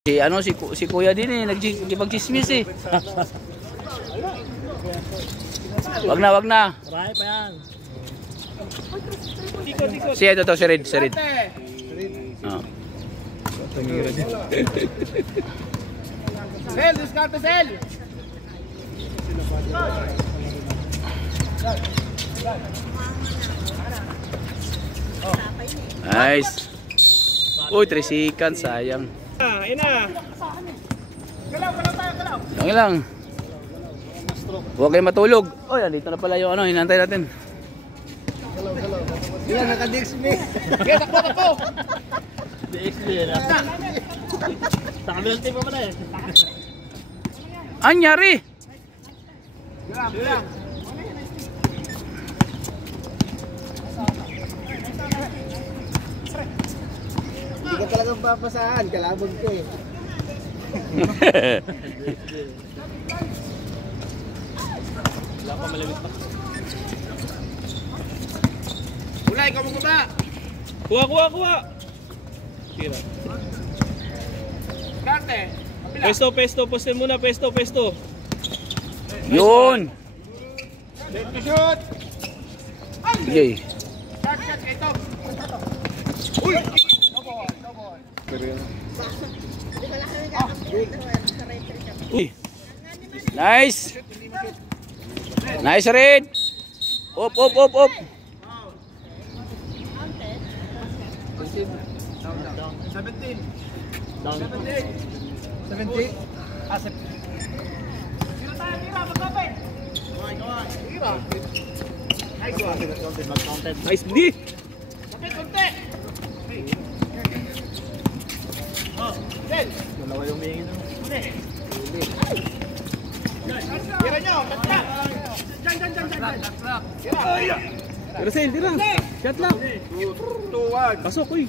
Si Kuya din eh, nagkipag-chismis eh. Wag na. Marami pa yan. Si Red. Oh. Sel, diskarte Sel. Nice. Uy, 3 seconds, sayang. Ina. Galaw. Lang. Huwag kayo matulog. Oy, andito na pala yung ano, hinantay natin. Ilan naka-DXB? Kaya takbo. DXB na. Sa kabilang team pa pala eh. Anyari? Galaw. Hindi ka talagang papasahan, kalabog ko eh. Wala pa malamit pa. Wala, ikaw magkuba. Kuha. Tira. Karte. Pesto. Poste muna, pesto. Yun. Shoot. Sige. Shot, kay Tom. Uy! Uy. Nice. Nice, Red. Up. 17. Down. 70. Tira, magkapit. Tira. Nice, hindi. Kapit, konti. Sel. Dalawa yung may ino. Tira nyo, tatlak. Diyan. Tira. Tira, Sel, tira. Shot lang. 2-1. Pasok, uy.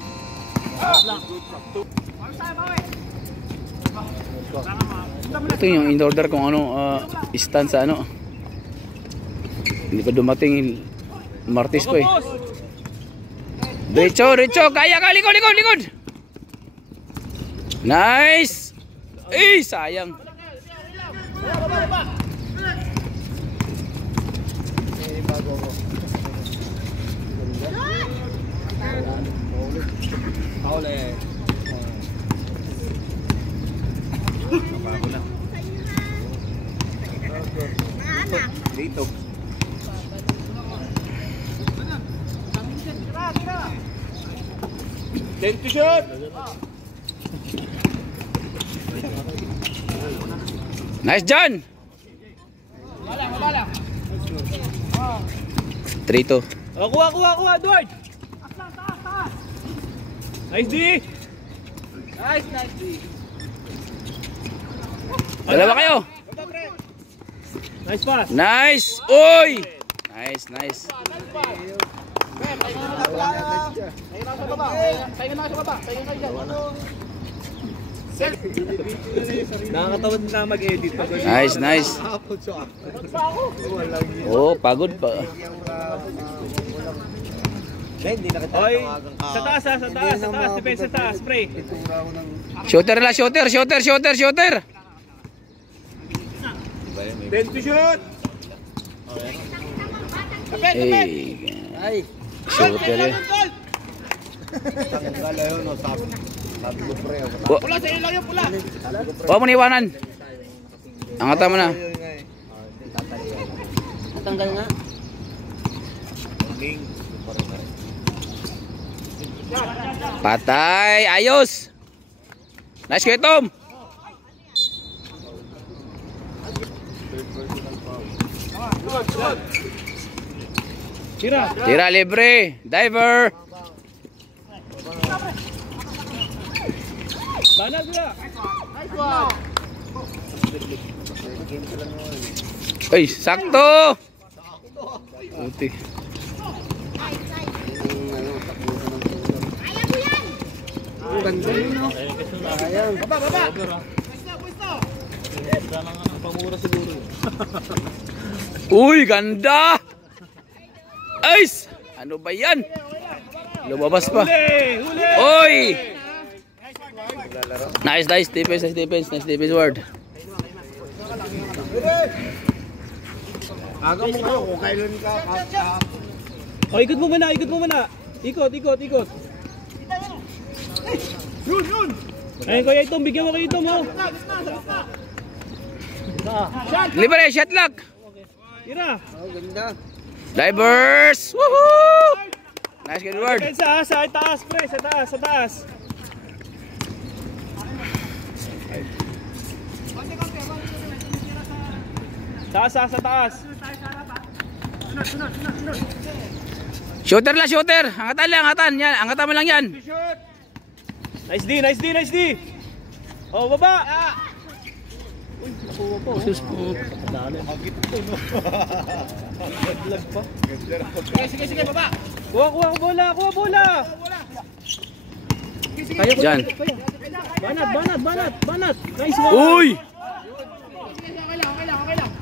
Ito yung in order kung ano stand sa ano. Hindi pa dumating yung Martis ko eh. Diretso, kaya ka, likod. Nice. Sayang. Paule. Dito. Then to shoot. Nice, John. Mabala. 3-2. Oh, kuha, Dwight. Taas. Nice, D. Nice, D. Dalawa kayo. Nice pass. Nice. Uy. Nice. Nakakatawad na mag-edit. Nice. Oh, pagod pa. Oy, sa taas. Depensa sa taas, spray. Shooter. Then to shoot. Kapit. Ay. Shooter eh. Pula sa ilaw yung pula. Huwag mo niiwanan. Angatan mo na. Natanggal nga. Patay. Ayos. Nice kay Tom. Tira libre. Diver. Banag na. Uy, sakto. Uti. Ganda yun, no? Ayan. Baba. Extra lang ang pamura siguro. Uy, ganda. Ice. Ano ba yan? Lumabas pa. Huli! Oy! Nice defense, nice defense word. Aga mo kayo kung kailan ka. O, ikot mo muna. Ikot. Yun! Ayun, Kuya Itom, bigyan mo kay Itom, oh. Libre, shot lock. Tira. Oh, ganda. Divers. Woohoo! Nice good word. Sa taas, pre. Sa taas. Sa taas. Shooter. Angatan yan. Angatan mo lang yan. Nice D. Oh, baba. Uy, nakuha po. Sus po. Sige, baba. Kuha bola. Diyan. Banat. Nice one. Uy!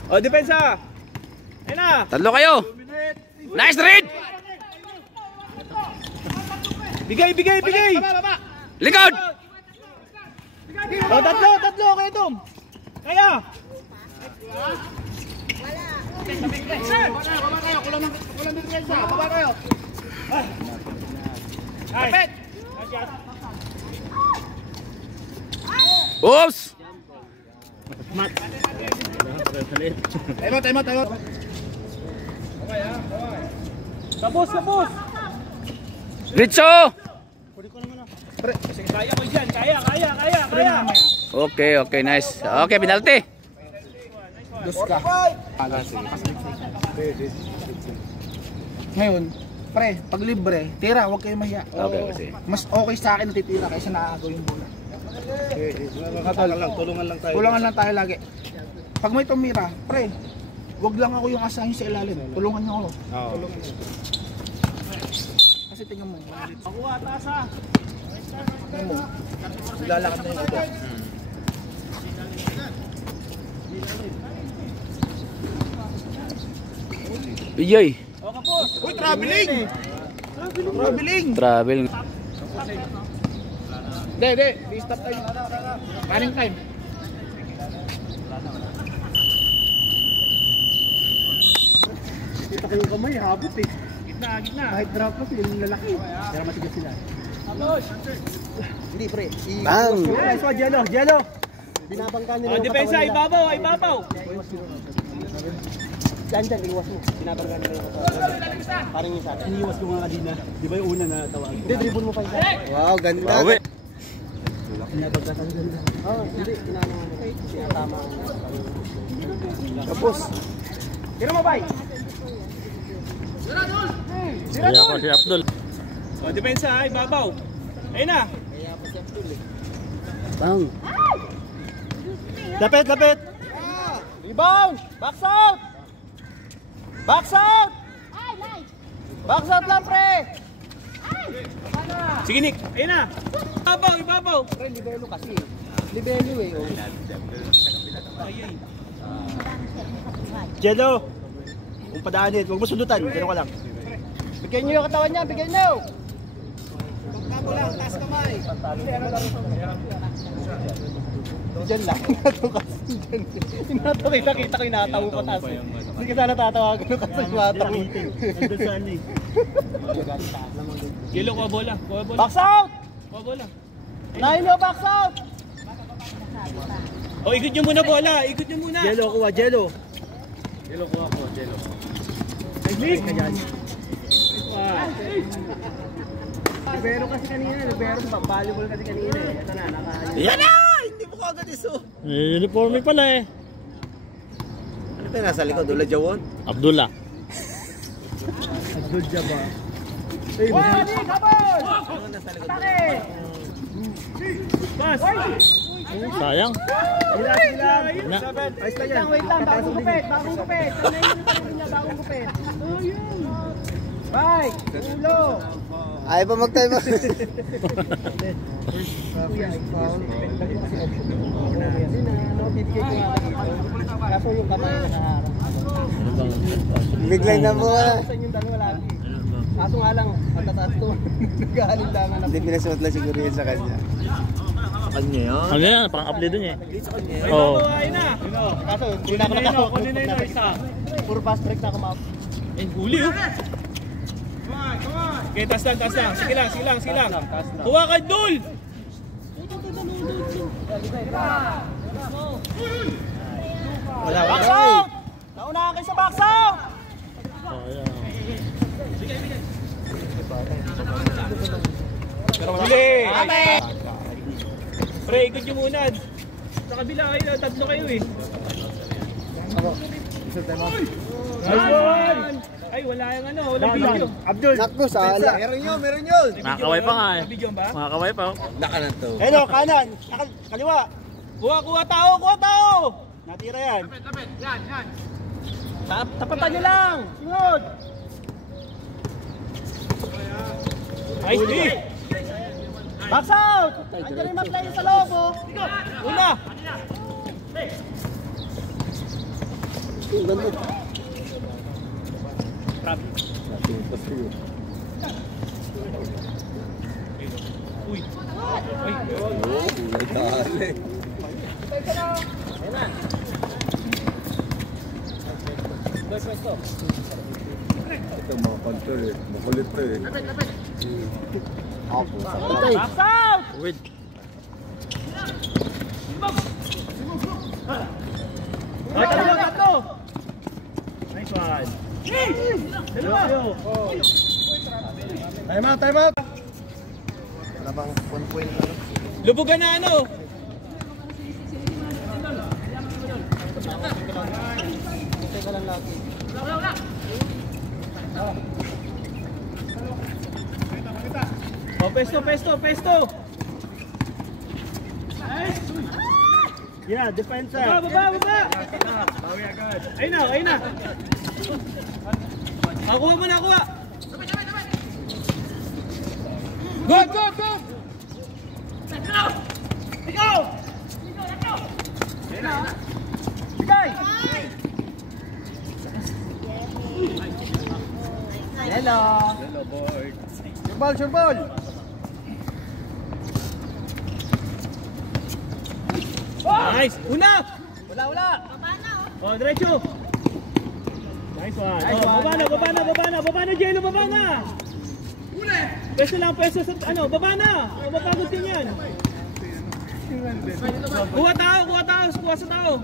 Oh, depensa. Ayun na. Tatlo kayo. Nice read. Bigay. Likod. Oh, tatlo kayo, Tom. Kaya. Baba kayo. Kapit. Oops. Tayo. Tapos. Ritso. Kaya ko dyan. Kaya. Okay, nice. Okay, penalty. Ngayon, pre, pag libre, tira, huwag kayo mahiya. Okay, kasi. Mas okay sa akin na titira kaysa naagaw yung bola. Tulungan lang tayo lagi. Pag may tumira, pre, huwag lang ako yung asahin sa ilalim. Tulungan niyo ako. Kasi tingnan mo. Pakuha, taas ha. Tingnan mo. Lalakad na yung iba. Iyoy. O, kapos. Uy, traveling! Travel. Hindi. Stop tayo. Running time. Kita ko yung kamay, habot eh. Gitna. Kahit drop mo, yung lalaki. Pero matigas sila. Tapos. Hindi, pre. Bang! So, Jello. Binabangka nila. O, depensa. Ibabaw. Diyan, iwas mo. Binabangka nila yung parang yung sa akin. Iniwas ko nga kanina. Di ba yung una na tawag? Hindi, dribble mo pa isa. Wow, ganda. Bawi. Binabangka nila. Oo, hindi. Tinatama. Tapos. Tira mo, bay. Kaya ko si Abdul. O, depensa. Ibabaw. Ayun na. Bang. Lapit. Rebound! Box out! Box out lang, pre! Sige, Nick. Ayun na. Ibabaw. Pre, libelo kasi. Libelo eh. Oh. Jello! Kung padaanin, huwag mo sundutan. Gano'n ka lang. Bigyan nyo yung katawan niya, bigyan nyo! Pagkamo lang, taas kamay. Diyan lang. Kita ko inataw ko taas. Hindi ka sana tatawagan ko kasi inataw. Nandun saan eh. Yelo, kuha bola. Box out! Kuha bola. Unahin nyo, box out! O, ikot nyo muna bola. Jello, kuha, Jello. Nick. Libero kasi kanina, valuable kasi kanina eh. Ito na, Yan na! Hindi mo kagad iso. Uniforme pala eh. Ano tayo nasa likod? Dula Jawon? Abdullah. Abdul Jabba. Wadi, kabos! Atake! Pass. Sayang. Wait lang, bagong gupit. Bagong gupit. Bye! Ulo! Ayaw pa mag-time mo. Kaso yung kamay na naharap. Biglay na mo. Yung dalawa lagi. Kaso nga lang, matataas to. Nag-aalindangan na. Hindi pinasuot lang siguro yun sa kanya. kanya yan. Ano yan? Pang-upload dun eh. Sa kanya yan. Oo. Ayun na. Kaso, hindi na ako nakahawak. Puro fast break na ako ma-up. Eh, huli oh. Okay, taas lang. Sige lang. Kuha ka, Dul! Wala. Box out! Naunahan kayo sa box out! Huli! Pre, ikot nyo muna. Sa kabila kayo, tatlo kayo eh. Ay, wala yung ano, wala video. Abdul. Nakbo sa ala. Meron yun. Nakakaway pa nga eh. Video ba? Makakaway pa. Hello, kanan. Kaliwa. Kuha tao! Natira yan. Yan. Tapatan nyo lang. Sunod. Nice D! Box out! Andiyan rin mag-play sa loob, oh. Una! Uy! Ito mga control eh. Makulit to eh. Box out! Wait. Tatlo! Nice one! Dalawa! Time out! Wala bang 1 point? Lubugan na ano? Teka lang lagi. Oh, pesto! Yeah, defensa. Baba! Ayun na! Nakuha mo. Go! Ikaw! Bigay! Hello! Sure ball! Nice! Una! Wala! Oh, diretso! Nice one! Baba na, Jello! Baba na! Pwesto lang, sa ano, baba na! Mapagod din yan! Kuha sa tao!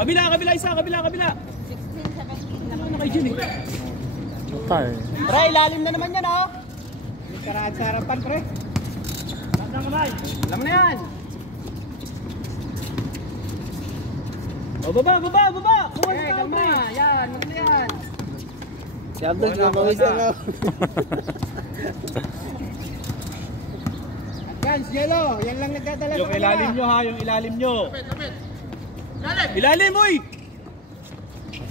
Kabila isa! Kabila! 16, 17, Ano kayo dyan eh? Tayo. Pre, ilalim na naman yan, oh! May karaan sa harapan, pre. Alam mo na yan! Oh, baba! Kuha sa tao! Kalma! Yan, maganda yan! Si Abdul na mawisa na. Advance, Yellow! Yan lang nagdadala Yung ilalim nyo ha, yung ilalim nyo. Ilalim, uy!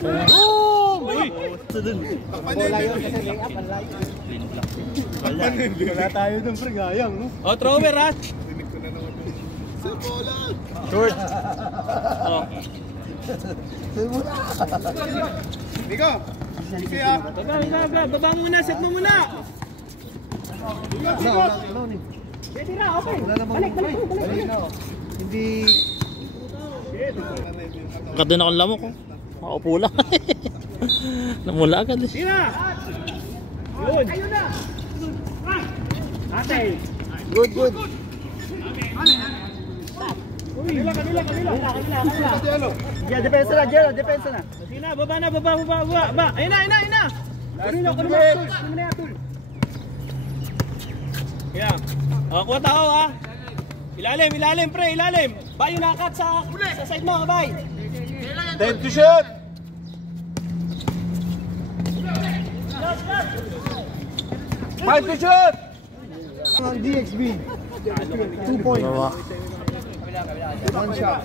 Uy! Bola yun kasi lay-up, ang layo. Wala tayo dun, pre, gayang, no? Oh, thrower ha. Short. Oh. Miko! Baba muna, set mo muna. Pwede na, okay. Balik. Hindi... Agad din akong lamok ko. Makaupo lang. Namula agad eh. Tira! Yun! Ayun na! Ate! Good. Kanila! Yeah, depensa na, Jello, depensa na. Sige na, baba na. Ayun na! Kanila, Atul. Yeah. Oh, kuha tao ha. Ilalim, pre, ilalim. Bayo nakat sa side mo, kabay. Time to shoot! Time to shoot! Ang DXB. 2 points. Bawa. 1 shot.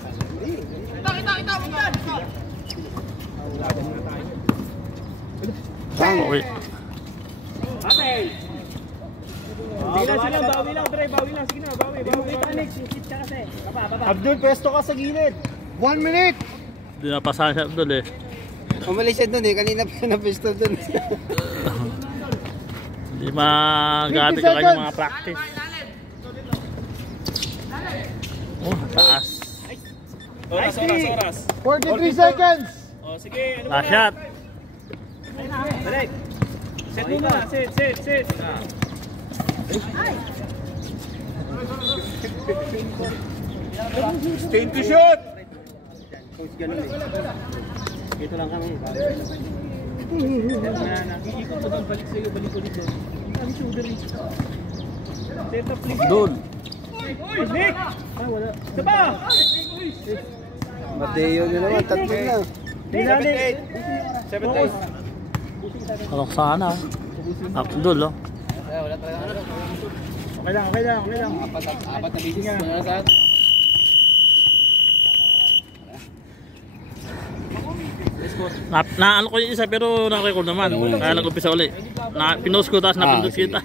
Wait. Sige lang, bawi lang, pre, sige na, bawi. Abdul, pesto ka sa gilid. 1 minute. Hindi napasahan siya Abdul eh. Umalis siya dun eh. Kanina pa na pesto dun. Hindi magabi ka kanyang mga practice. Oh, taas. Oras. 43 seconds. O, sige. Ano Last shot. Balik. Set muna. Set. Stain to shoot. Dito lang kami. Nakikikot ko doon. Balik sa'yo. Balik ulit doon. Ang sugar eh. Set up please. Doon. Nick! Wala. Saba! Mateo nyo naman, tatlo na. 78. Alok sana. Abdul, oh. Okay lang. Apat na bisis na sa Na ano ko yung isa pero naka-record naman. Kaya nag-umpisa uli. Pinost ko tapos napindot kita.